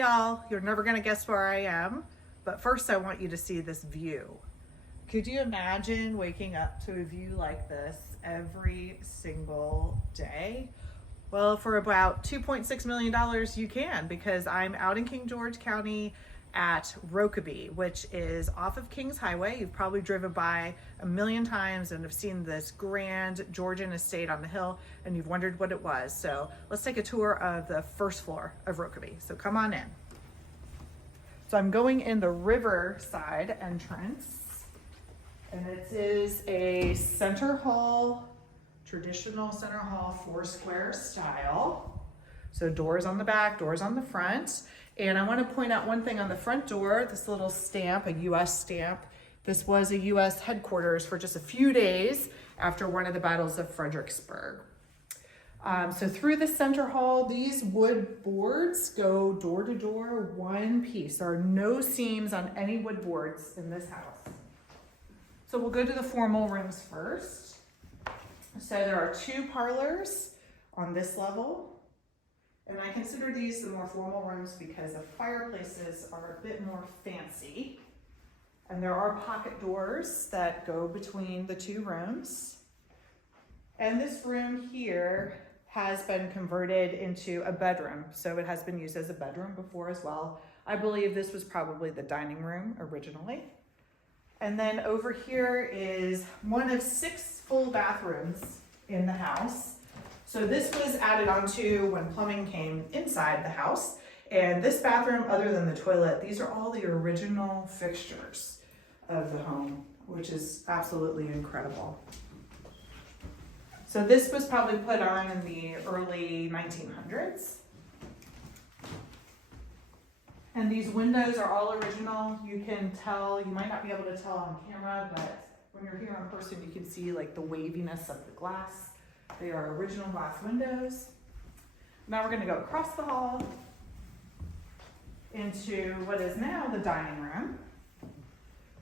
Hey y'all, you're never gonna guess where I am, but first I want you to see this view. Could you imagine waking up to a view like this every single day? Well, for about $2.6 million you can, because I'm out in King George County at Rokeby, which is off of Kings Highway. You've probably driven by a million times and have seen this grand Georgian estate on the hill, and you've wondered what it was. So let's take a tour of the first floor of Rokeby. So come on in. So I'm going in the riverside entrance, and it is a center hall, traditional center hall, 4-square style. So doors on the back, doors on the front. And I want to point out one thing on the front door, this little stamp, a US stamp. This was a US headquarters for just a few days after one of the battles of Fredericksburg. So through the center hall, these wood boards go door to door, one piece. There are no seams on any wood boards in this house. So we'll go to the formal rooms first. So there are 2 parlors on this level. And I consider these the more formal rooms because the fireplaces are a bit more fancy. And there are pocket doors that go between the 2 rooms. And this room here has been converted into a bedroom. So it has been used as a bedroom before as well. I believe this was probably the dining room originally. And then over here is one of 6 full bathrooms in the house. So this was added onto when plumbing came inside the house. And this bathroom, other than the toilet, these are all the original fixtures of the home, which is absolutely incredible. So this was probably put on in the early 1900s. And these windows are all original. You can tell, you might not be able to tell on camera, but when you're here in person, you can see like the waviness of the glass. They are original glass windows. Now we're going to go across the hall into what is now the dining room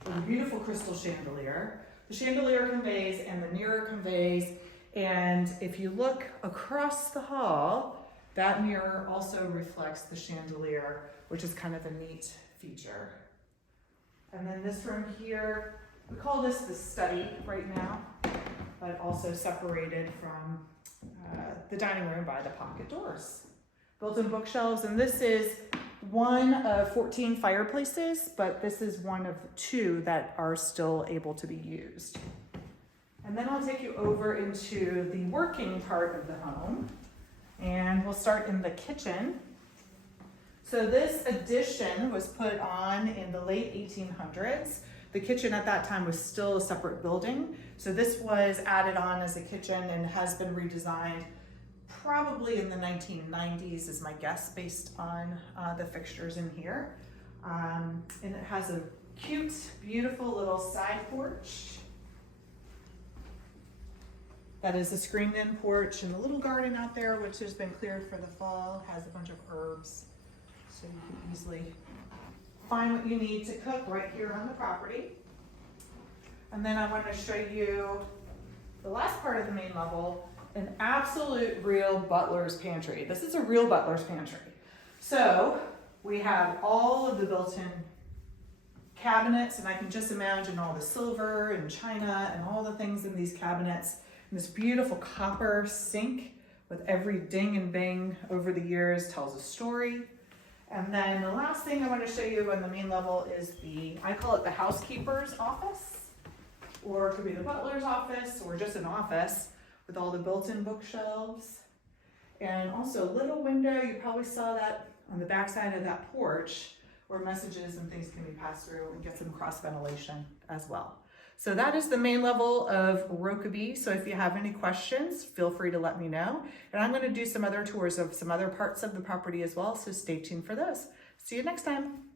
with a beautiful crystal chandelier. The chandelier conveys and the mirror conveys. And if you look across the hall, that mirror also reflects the chandelier, which is kind of a neat feature. And then this room here, we call this the study right now, but also separated from the dining room by the pocket doors. Built-in bookshelves, and this is one of 14 fireplaces, but this is one of 2 that are still able to be used. And then I'll take you over into the working part of the home, and we'll start in the kitchen. So this addition was put on in the late 1800s. The kitchen at that time was still a separate building. So this was added on as a kitchen and has been redesigned probably in the 1990s is my guess based on the fixtures in here. And it has a cute, beautiful little side porch. That is a screened-in porch, and the little garden out there, which has been cleared for the fall, has a bunch of herbs. So you can easily find what you need to cook right here on the property. And then I want to show you the last part of the main level, an absolute real Butlers Pantry. This is a real Butlers Pantry. So we have all of the built-in cabinets, and I can just imagine all the silver and china and all the things in these cabinets. And this beautiful copper sink with every ding and bang over the years tells a story. And then the last thing I want to show you on the main level is I call it the housekeeper's office, or it could be the butler's office, or just an office with all the built-in bookshelves. And also a little window, you probably saw that on the back side of that porch, where messages and things can be passed through and get some cross ventilation as well. So that is the main level of Rokeby. So if you have any questions, feel free to let me know. And I'm going to do some other tours of some other parts of the property as well, so stay tuned for those. See you next time.